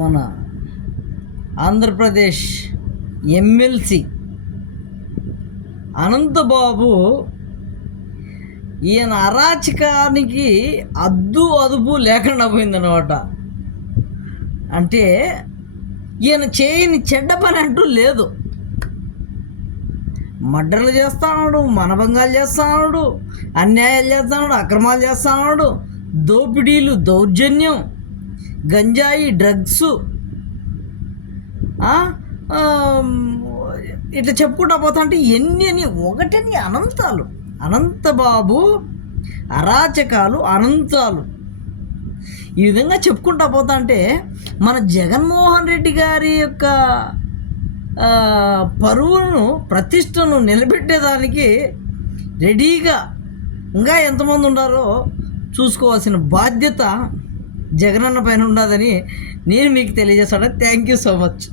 మన ఆంధ్రప్రదేశ్ ఎమ్మెల్సీ అనంతబాబు ఈయన అరాచకానికి అదుపు లేకుండా పోయిందనమాట. అంటే ఈయన చేయని చెడ్డ పని అంటూ లేదు. మర్డర్లు చేస్తున్నాడు, మనభంగాలు చేస్తున్నాడు, అన్యాయాలు చేస్తున్నాడు, అక్రమాలు చేస్తున్నాడు, దోపిడీలు, దౌర్జన్యం, గంజాయి, డ్రగ్స్, ఇట్లా చెప్పుకుంటా పోతా అంటే ఎన్ని ఒకటని అనంతాలు. అనంతబాబు అరాచకాలు అనంతాలు. ఈ విధంగా చెప్పుకుంటా పోతా అంటే మన జగన్మోహన్ రెడ్డి గారి యొక్క పరువును, ప్రతిష్టను నిలబెట్టేదానికి రెడీగా ఇంకా ఎంతమంది ఉన్నారో చూసుకోవాల్సిన బాధ్యత జగనన్న పైన ఉన్నదని నేను మీకు తెలియజేస్తాను. Thank you so much.